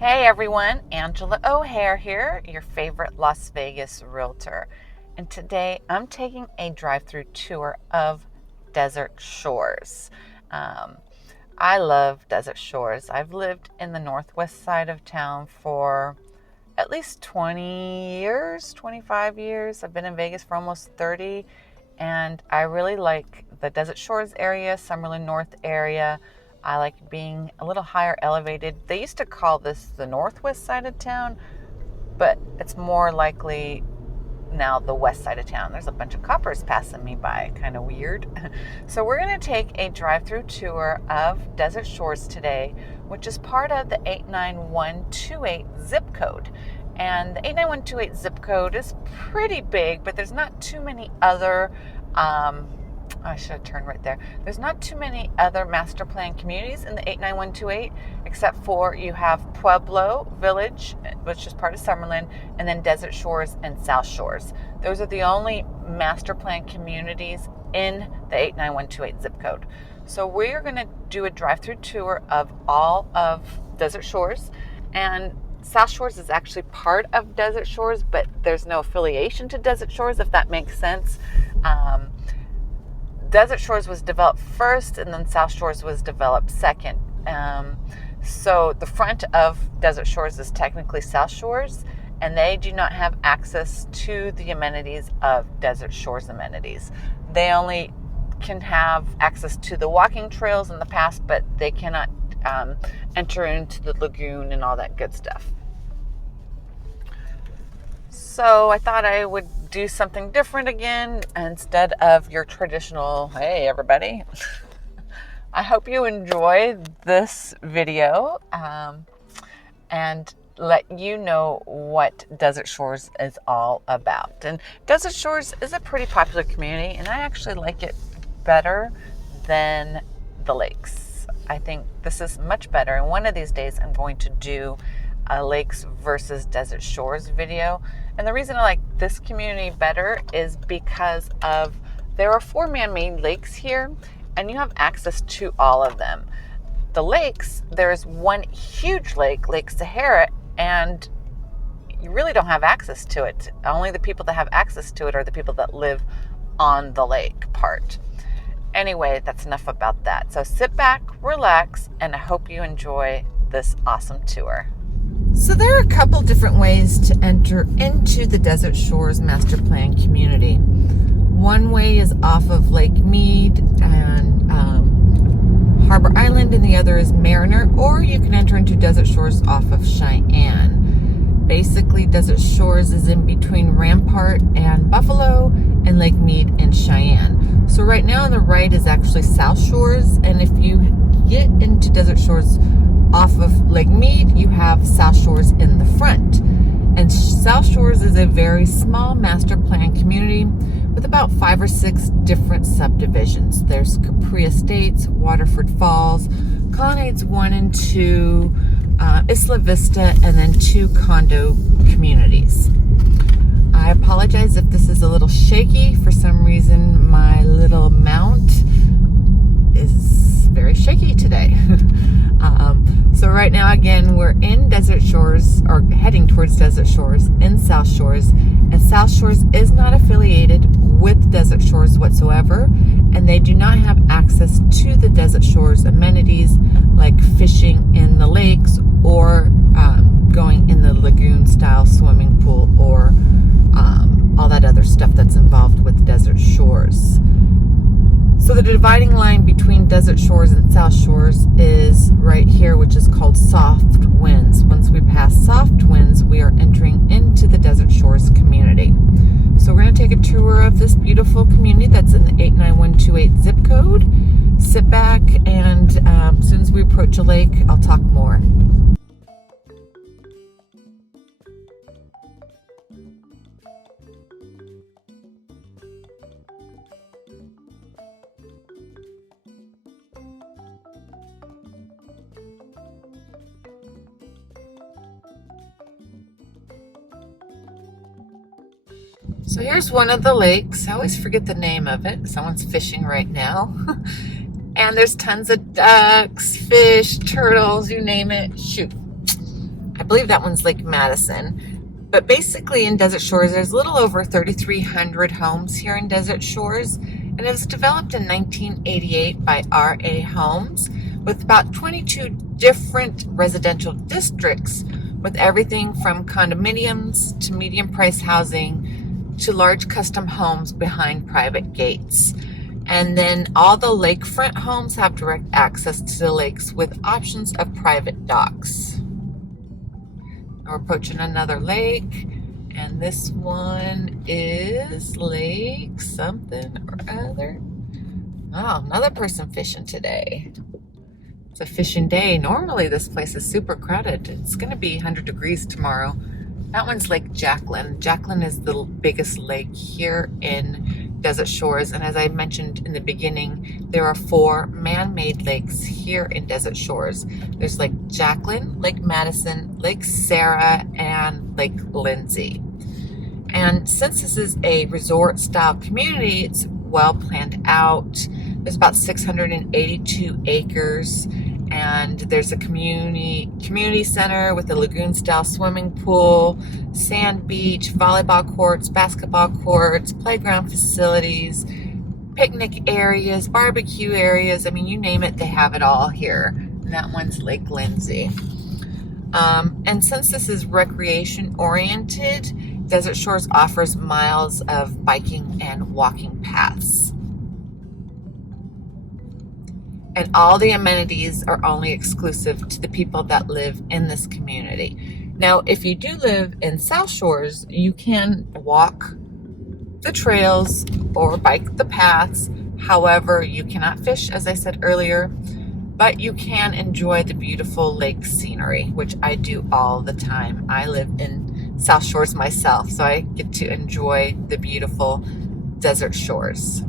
Hey everyone, Angela O'Hare here, your favorite Las Vegas realtor. And today I'm taking a drive-through tour of Desert Shores. I love Desert Shores. I've lived in the northwest side of town for at least 20 years, 25 years. I've been in Vegas for almost 30, and I really like the Desert Shores area, Summerlin North area. I like being a little higher elevated. They used to call this the northwest side of town, but it's more likely now the west side of town. There's a bunch of coppers passing me by, kind of weird. So we're going to take a drive-through tour of Desert Shores today, which is part of the 89128 zip code. And the 89128 zip code is pretty big, but there's not too many other I should have turned right there. There's not too many other master plan communities in the 89128, except for you have Pueblo Village, which is part of Summerlin, and then Desert Shores and South Shores. Those are the only master plan communities in the 89128 zip code. So we're going to do a drive-through tour of all of Desert Shores, and South Shores is actually part of Desert Shores, but there's no affiliation to Desert Shores, if that makes sense. Desert Shores was developed first, and then South Shores was developed second. So the front of Desert Shores is technically South Shores, and they do not have access to the amenities of Desert Shores amenities. They only can have access to the walking trails in the past, but they cannot enter into the lagoon and all that good stuff. So I thought I would do something different again instead of your traditional, hey everybody. I hope you enjoy this video and let you know what Desert Shores is all about. And Desert Shores is a pretty popular community, and I actually like it better than the lakes. I think this is much better, and one of these days I'm going to do a lakes versus Desert Shores video. And the reason I like this community better is because there are 4 man-made lakes here, and you have access to all of them. The lakes, there's one huge lake, Lake Sahara, and you really don't have access to it. Only the people that have access to it are the people that live on the lake part. Anyway, that's enough about that. So sit back, relax, and I hope you enjoy this awesome tour. So there are a couple different ways to enter into the Desert Shores Master Plan community. One way is off of Lake Mead and Harbor Island, and the other is Mariner, or you can enter into Desert Shores off of Cheyenne. Basically, Desert Shores is in between Rampart and Buffalo, and Lake Mead and Cheyenne. So right now on the right is actually South Shores, and if you get into Desert Shores off of Lake Mead, you have South Shores in the front. And South Shores is a very small master plan community with about 5 or 6 different subdivisions. There's Capri Estates, Waterford Falls, Colonnades 1 and 2, Isla Vista, and then 2 condo communities. I apologize if this is a little shaky. For some reason, my little mount is very shaky today. So right now, again, we're in Desert Shores, or heading towards Desert Shores in South Shores, and South Shores is not affiliated with Desert Shores whatsoever, and they do not have access to the Desert Shores amenities like fishing in the lakes or going in the lagoon style swimming pool or all that other stuff that's involved with Desert Shores. So the dividing line between Desert Shores and South Shores is right here, which is called Soft Winds. Once we pass Soft Winds, we are entering into the Desert Shores community. So we're going to take a tour of this beautiful community that's in the 89128 zip code. Sit back, and as soon as we approach a lake, I'll talk more. So here's one of the lakes. I always forget the name of it. Someone's fishing right now. And there's tons of ducks, fish, turtles, you name it. Shoot. believe that one's Lake Madison. But basically in Desert Shores, there's a little over 3,300 homes here in Desert Shores. And it was developed in 1988 by R.A. Homes with about 22 different residential districts with everything from condominiums to medium-priced housing to large custom homes behind private gates. And then all the lakefront homes have direct access to the lakes with options of private docks. We're approaching another lake, and this one is Lake something or other. Oh, another person fishing today. It's a fishing day. Normally this place is super crowded. It's going to be 100 degrees tomorrow. That one's Lake Jacqueline. Jacqueline is the biggest lake here in Desert Shores, and as I mentioned in the beginning, there are 4 man-made lakes here in Desert Shores. There's Lake Jacqueline, Lake Madison, Lake Sarah, and Lake Lindsay. And since this is a resort-style community, it's well planned out. There's about 682 acres, and there's a community center with a lagoon-style swimming pool, sand beach, volleyball courts, basketball courts, playground facilities, picnic areas, barbecue areas. I mean, you name it, they have it all here. And that one's Lake Lindsay. And since this is recreation-oriented, Desert Shores offers miles of biking and walking paths. And all the amenities are only exclusive to the people that live in this community. Now, if you do live in South Shores, you can walk the trails or bike the paths. However, you cannot fish, as I said earlier, but you can enjoy the beautiful lake scenery, which I do all the time. I live in South Shores myself, so I get to enjoy the beautiful Desert Shores.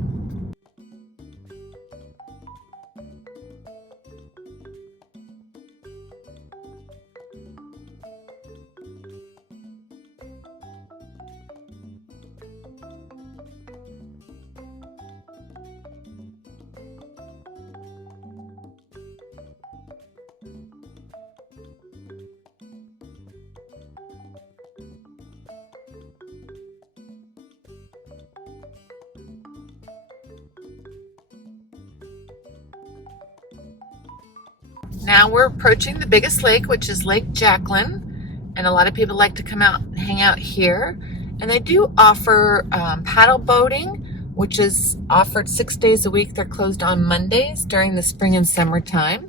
Now we're approaching the biggest lake, which is Lake Jacqueline, and a lot of people like to come out and hang out here. And they do offer paddle boating, which is offered 6 days a week. They're closed on Mondays during the spring and summertime,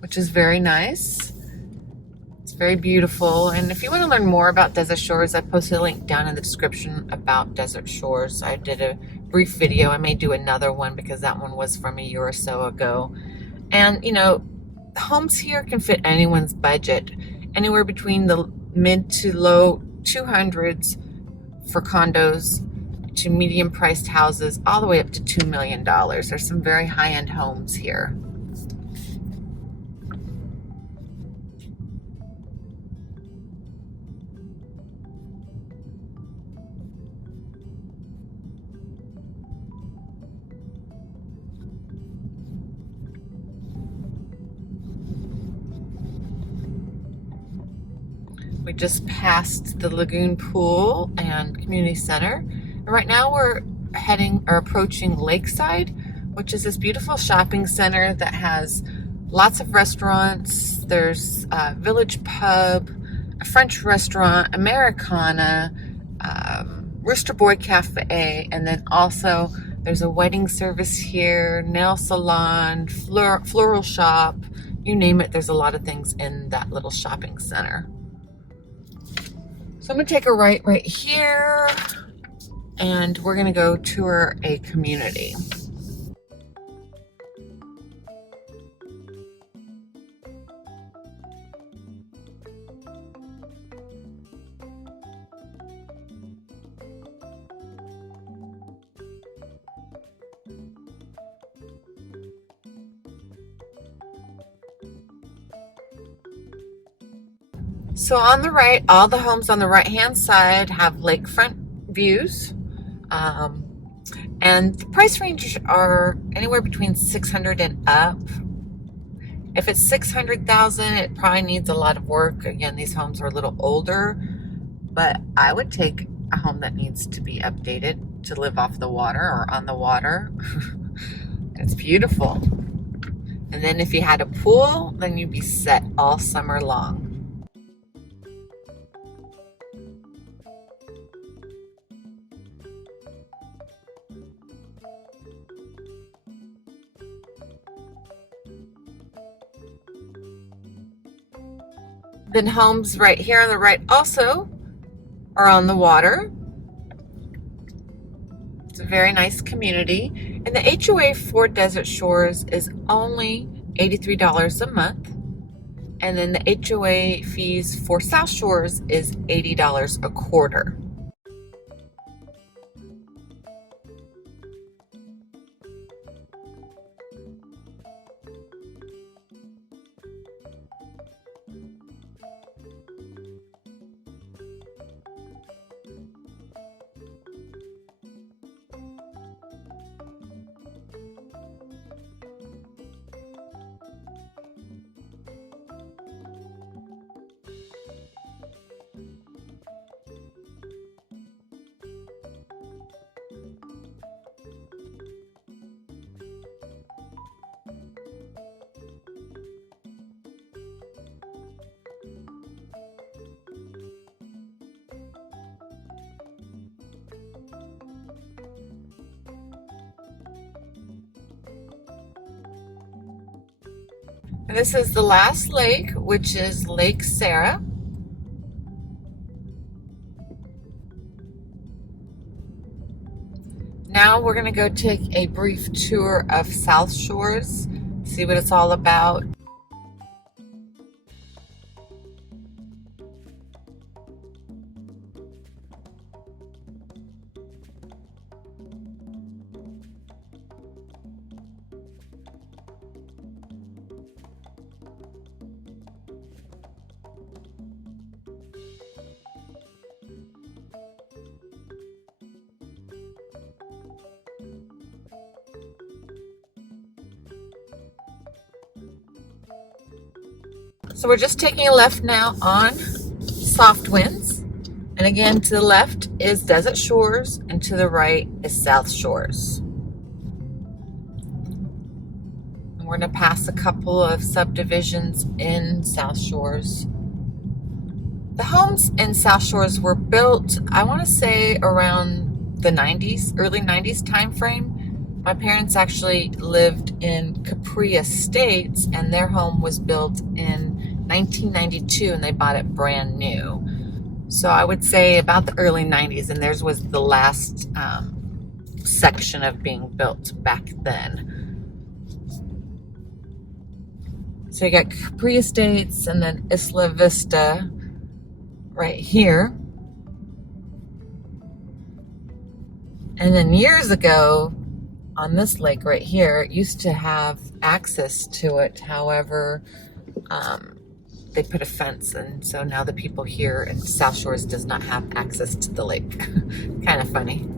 which is very nice. It's very beautiful. And if you want to learn more about Desert Shores, I posted a link down in the description about Desert Shores. I did a brief video. I may do another one because that one was from a year or so ago. And, you know, homes here can fit anyone's budget, anywhere between the mid to low 200s for condos to medium priced houses, all the way up to $2 million. There's some very high-end homes here. We just passed the lagoon pool and community center. And right now we're approaching Lakeside, which is this beautiful shopping center that has lots of restaurants. There's a Village Pub, a French restaurant, Americana, Rooster Boy Cafe, and then also there's a wedding service here, nail salon, floral shop, you name it. There's a lot of things in that little shopping center. So I'm going to take a right here, and we're going to go tour a community. So on the right, all the homes on the right-hand side have lakefront views. And the price ranges are anywhere between $600 and up. If it's 600,000, it probably needs a lot of work. Again, these homes are a little older, but I would take a home that needs to be updated to live off the water or on the water. It's beautiful. And then if you had a pool, then you'd be set all summer long. Then homes right here on the right also are on the water. It's a very nice community. And the HOA for Desert Shores is only $83 a month. And then the HOA fees for South Shores is $80 a quarter. And this is the last lake, which is Lake Sarah. Now we're going to go take a brief tour of South Shores, see what it's all about. So we're just taking a left now on Soft Winds. And again, to the left is Desert Shores, and to the right is South Shores. And we're going to pass a couple of subdivisions in South Shores. The homes in South Shores were built, I want to say, around the 90s, early 90s time frame. My parents actually lived in Capri Estates, and their home was built in 1992, and they bought it brand new. So I would say about the early 90s, and theirs was the last section of being built back then. So you got Capri Estates and then Isla Vista right here. And then years ago, on this lake right here, it used to have access to it. However, they put a fence, and so now the people here in South Shores does not have access to the lake. Kind of funny.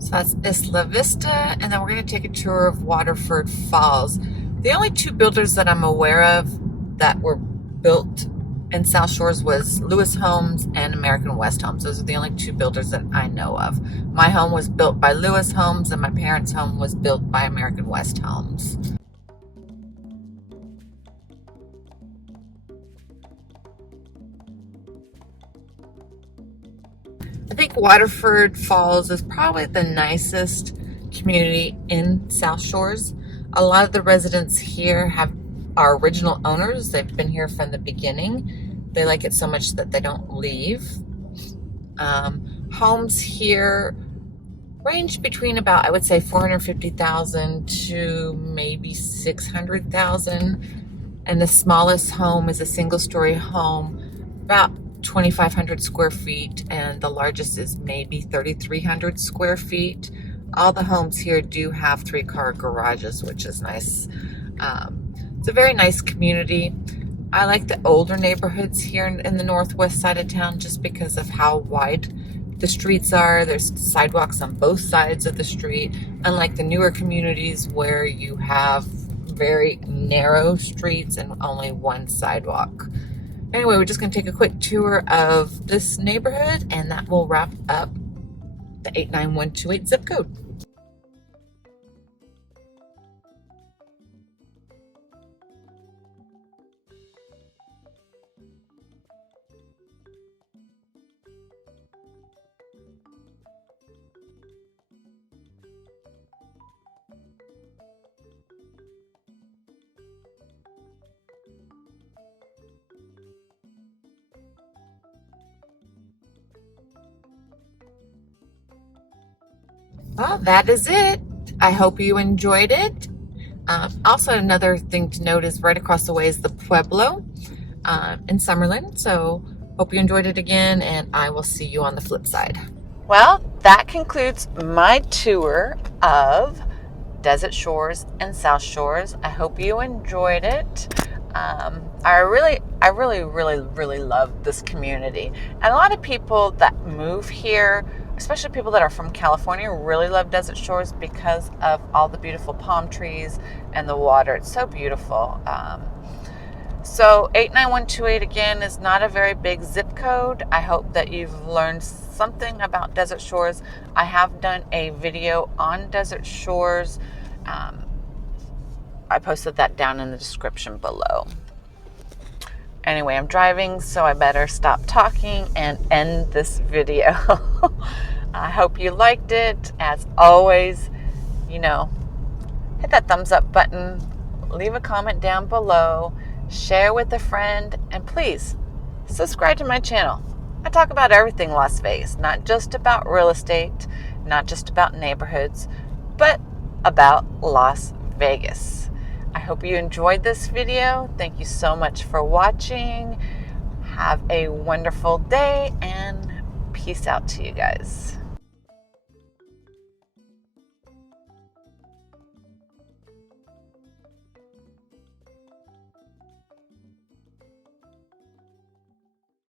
So that's Isla Vista, and then we're going to take a tour of Waterford Falls. The only two builders that I'm aware of that were built in South Shores was Lewis Homes and American West Homes. Those are the only two builders that I know of. My home was built by Lewis Homes, and my parents' home was built by American West Homes. I think Waterford Falls is probably the nicest community in South Shores. A lot of the residents here are original owners. They've been here from the beginning. They like it so much that they don't leave. Homes here range between about, I would say, 450,000 to maybe 600,000. And the smallest home is a single-story home, about 2,500 square feet, and the largest is maybe 3,300 square feet. All the homes here do have 3-car garages, which is nice. It's a very nice community. I like the older neighborhoods here in the northwest side of town just because of how wide the streets are. There's sidewalks on both sides of the street, unlike the newer communities where you have very narrow streets and only one sidewalk. Anyway, we're just going to take a quick tour of this neighborhood, and that will wrap up the 89128 zip code. Well, that is it. I hope you enjoyed it. Also, another thing to note is right across the way is the Pueblo in Summerlin. So, hope you enjoyed it again, and I will see you on the flip side. Well, that concludes my tour of Desert Shores and South Shores. I hope you enjoyed it. I really love this community. And a lot of people that move here, especially people that are from California, really love Desert Shores because of all the beautiful palm trees and the water. It's so beautiful. So 89128 again is not a very big zip code. I hope that you've learned something about Desert Shores. I have done a video on Desert Shores. I posted that down in the description below. Anyway, I'm driving, so I better stop talking and end this video. I hope you liked it. As always, hit that thumbs up button, leave a comment down below, share with a friend, and please subscribe to my channel. I talk about everything Las Vegas, not just about real estate, not just about neighborhoods, but about Las Vegas. I hope you enjoyed this video. Thank you so much for watching. Have a wonderful day, and peace out to you guys.